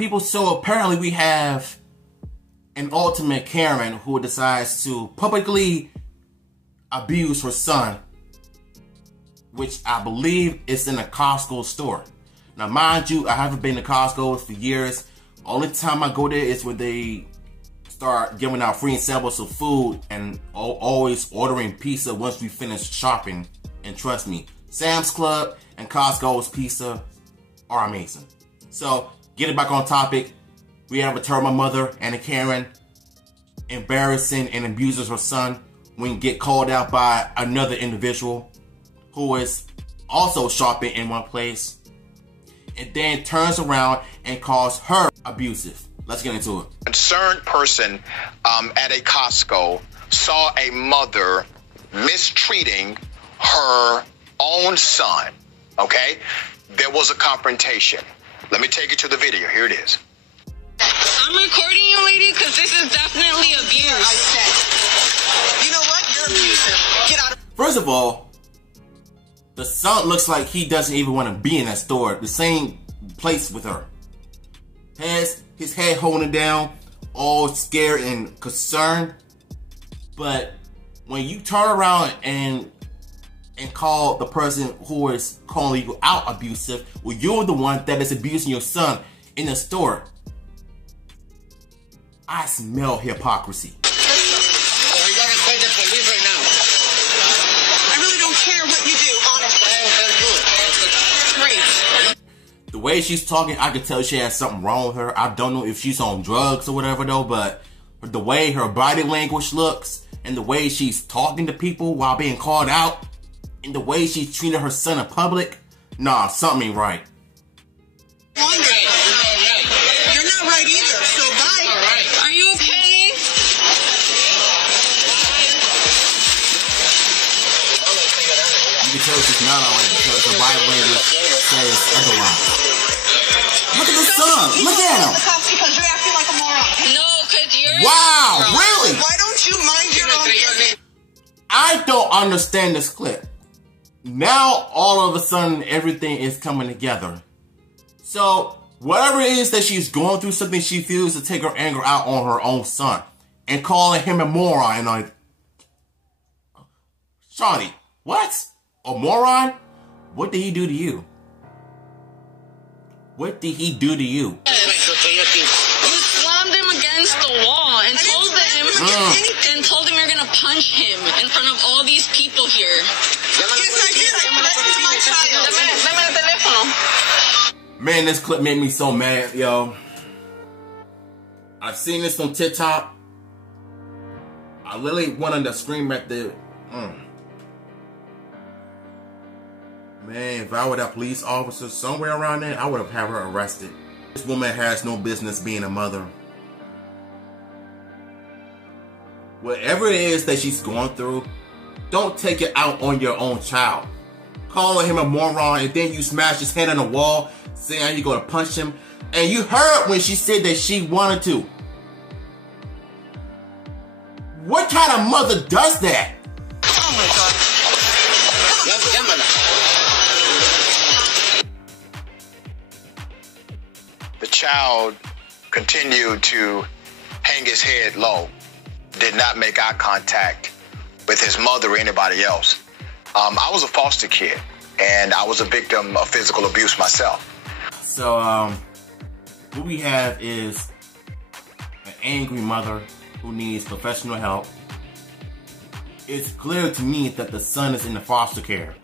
people. So apparently we have an ultimate Karen who decides to publicly abuse her son, which I believe is in a Costco store. Now, mind you, I haven't been to Costco for years. Only time I go there is when they start giving out free samples of food, and always ordering pizza once we finish shopping. And trust me, Sam's Club and Costco's pizza are amazing. So, getting back on topic, we have a terrible mother and a Karen embarrassing and abuses her son when get called out by another individual who is also shopping in one place, and then turns around and calls her abusive. Let's get into it. A concerned person at a Costco saw a mother mistreating her own son, okay? There was a confrontation. Let me take you to the video. Here it is. I'm recording you, lady, because this is definitely abuse. I said, you know what? You're abusive. Get out of... First of all, the son looks like he doesn't even want to be in that store, the same place with her. Has his head holding down, all scared and concerned. But when you turn around and call the person who is calling you out abusive, well, you're the one that is abusing your son in the store. I smell hypocrisy. Well, we gotta call the police right now. I really don't care what you do, honestly. Great. The way she's talking, I can tell she has something wrong with her. I don't know if she's on drugs or whatever though, but the way her body language looks and the way she's talking to people while being called out and the way she's treating her son in public, nah, something ain't right. You're not right either, so bye. Are you okay? You can tell she's not alright because her body language says otherwise. Look at the son. Look at him. Because you're acting like a moron. No, because you're... Wow, really? Why don't you mind your own business? I don't understand this clip. Now, all of a sudden, everything is coming together. So, whatever it is that she's going through, something she feels to take her anger out on her own son. And calling him a moron. And like, Shawty, what? A moron? What did he do to you? What did he do to you? You slammed him against the wall and told him you're gonna punch him in front of all these people here. Yes, I did. I arrested my child. Man, this clip made me so mad, yo. I've seen this on TikTok. I literally wanted to scream at the... Man, if I were that police officer somewhere around there, I would have had her arrested. This woman has no business being a mother. Whatever it is that she's going through, don't take it out on your own child. Calling him a moron and then you smash his head on the wall saying you're going to punch him. And you heard when she said that she wanted to. What kind of mother does that? Oh my God. The child continued to hang his head low, did not make eye contact with his mother or anybody else. I was a foster kid, and I was a victim of physical abuse myself. So, what we have is an angry mother who needs professional help. It's clear to me that the son is in the foster care.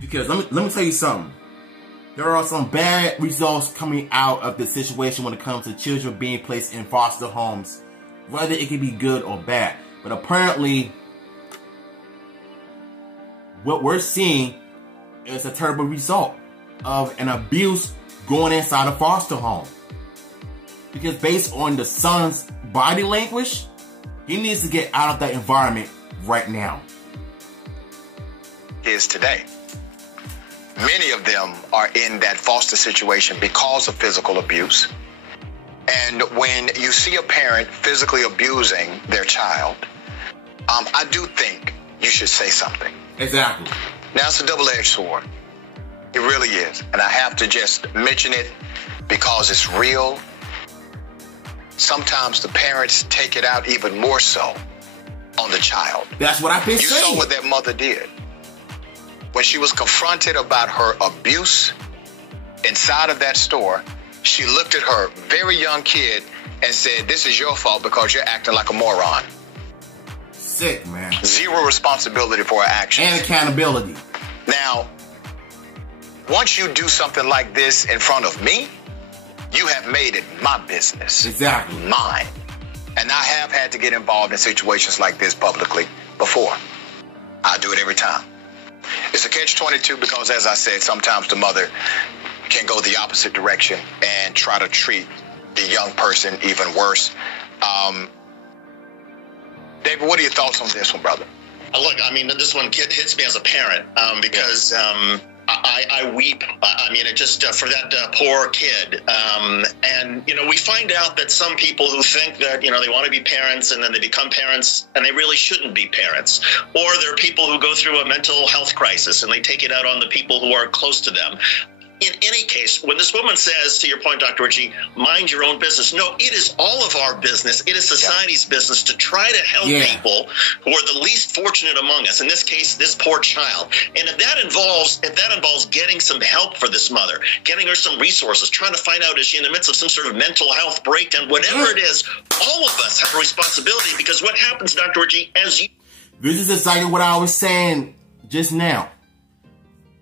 Because let me tell you something. There are some bad results coming out of the situation when it comes to children being placed in foster homes. Whether it can be good or bad. But apparently, what we're seeing is a terrible result of an abuse going inside a foster home. Because based on the son's body language, he needs to get out of that environment right now. Is today. Many of them are in that foster situation because of physical abuse. And when you see a parent physically abusing their child, I do think you should say something. Exactly. Now, it's a double-edged sword. It really is. And I have to just mention it because it's real, sometimes the parents take it out even more so on the child. That's what I've been saying. You saw what that mother did. When she was confronted about her abuse inside of that store, she looked at her very young kid and said, "This is your fault because you're acting like a moron." Sick, man. Zero responsibility for her actions. And accountability. Now, once you do something like this in front of me, you have made it my business. Exactly. Mine. And I have had to get involved in situations like this publicly before. I do it every time. It's a catch-22 because, as I said, sometimes the mother can go the opposite direction and try to treat the young person even worse. David, what are your thoughts on this one, brother? Look, I mean, this one hits me as a parent because I weep. I mean, it just for that poor kid. And, you know, we find out that some people who think that, you know, they want to be parents and then they become parents and they really shouldn't be parents. Or there are people who go through a mental health crisis and they take it out on the people who are close to them. In any case, when this woman says, to your point, Dr. Ritchie, mind your own business, no, it is all of our business. It is society's business to try to help people who are the least fortunate among us. In this case, this poor child. And if that involves getting some help for this mother, getting her some resources, trying to find out, is she in the midst of some sort of mental health breakdown, whatever it is, all of us have a responsibility, because what happens, Dr. Ritchie, as you... This is exactly what I was saying just now.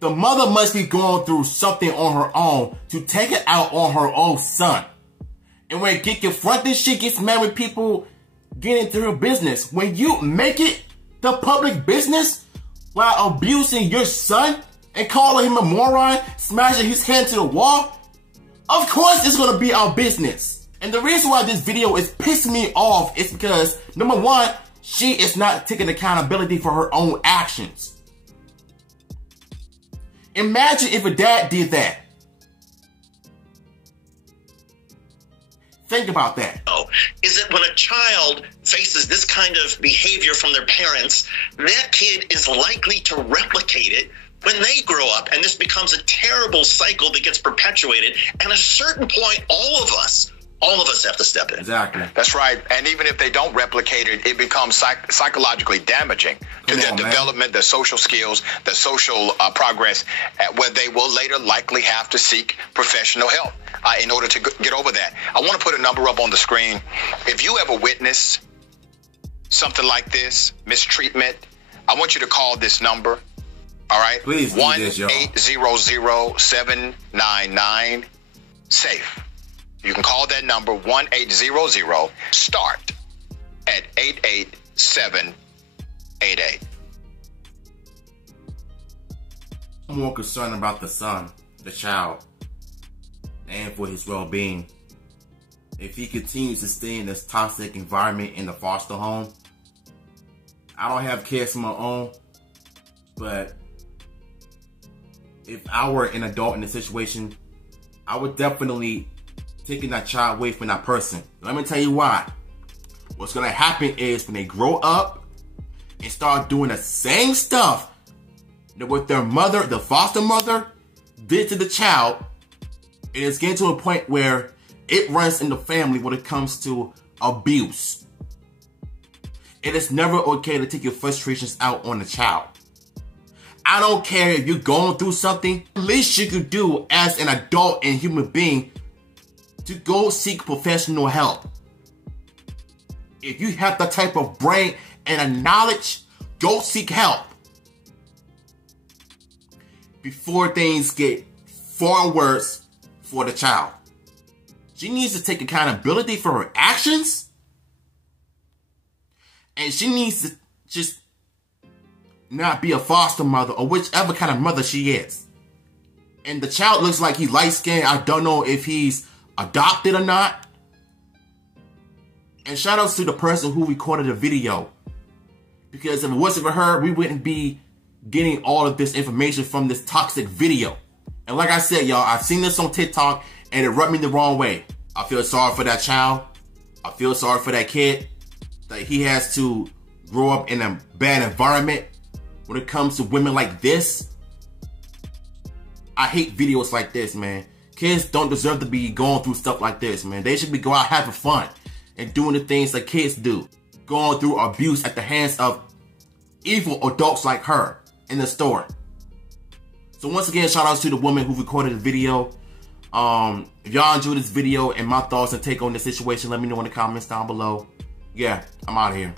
The mother must be going through something on her own to take it out on her own son. And when it get confronted, she gets mad when people get into her business. When you make it the public business while abusing your son and calling him a moron, smashing his hand to the wall, of course it's going to be our business. And the reason why this video is pissing me off is because, number one, she is not taking accountability for her own actions. Imagine if a dad did that. Think about that. Is that when a child faces this kind of behavior from their parents, that kid is likely to replicate it when they grow up, and this becomes a terrible cycle that gets perpetuated. And at a certain point, all of us have to step in. Exactly. That's right. And even if they don't replicate it, it becomes psychologically damaging to their development, their social skills, their social progress, where they will later likely have to seek professional help in order to get over that. I want to put a number up on the screen. If you ever witness something like this, mistreatment, I want you to call this number. All right? Please. 1-800-799-SAFE. You can call that number, 1-800, start at 88788. I'm more concerned about the son, the child, and for his well-being. If he continues to stay in this toxic environment in the foster home, I don't have kids of my own, but if I were an adult in this situation, I would definitely taking that child away from that person. Let me tell you why. What's going to happen is when they grow up and start doing the same stuff that what their mother, the foster mother, did to the child, it is getting to a point where it runs in the family when it comes to abuse. It is never okay to take your frustrations out on the child. I don't care if you're going through something. The least you could do as an adult and human being to go seek professional help. If you have the type of brain and a knowledge, go seek help before things get far worse for the child. She needs to take accountability for her actions, and she needs to just not be a foster mother or whichever kind of mother she is. And the child looks like he's light-skinned. I don't know if he's adopted or not. And shout outs to the person who recorded the video, because if it wasn't for her, we wouldn't be getting all of this information from this toxic video. And like I said, y'all, I've seen this on TikTok and it rubbed me the wrong way. I feel sorry for that child. I feel sorry for that kid that he has to grow up in a bad environment when it comes to women like this. I hate videos like this, man. Kids don't deserve to be going through stuff like this, man. They should be going out having fun and doing the things that kids do. Going through abuse at the hands of evil adults like her in the store. So once again, shout outs to the woman who recorded the video. If y'all enjoyed this video and my thoughts and take on the situation, let me know in the comments down below. Yeah, I'm out of here.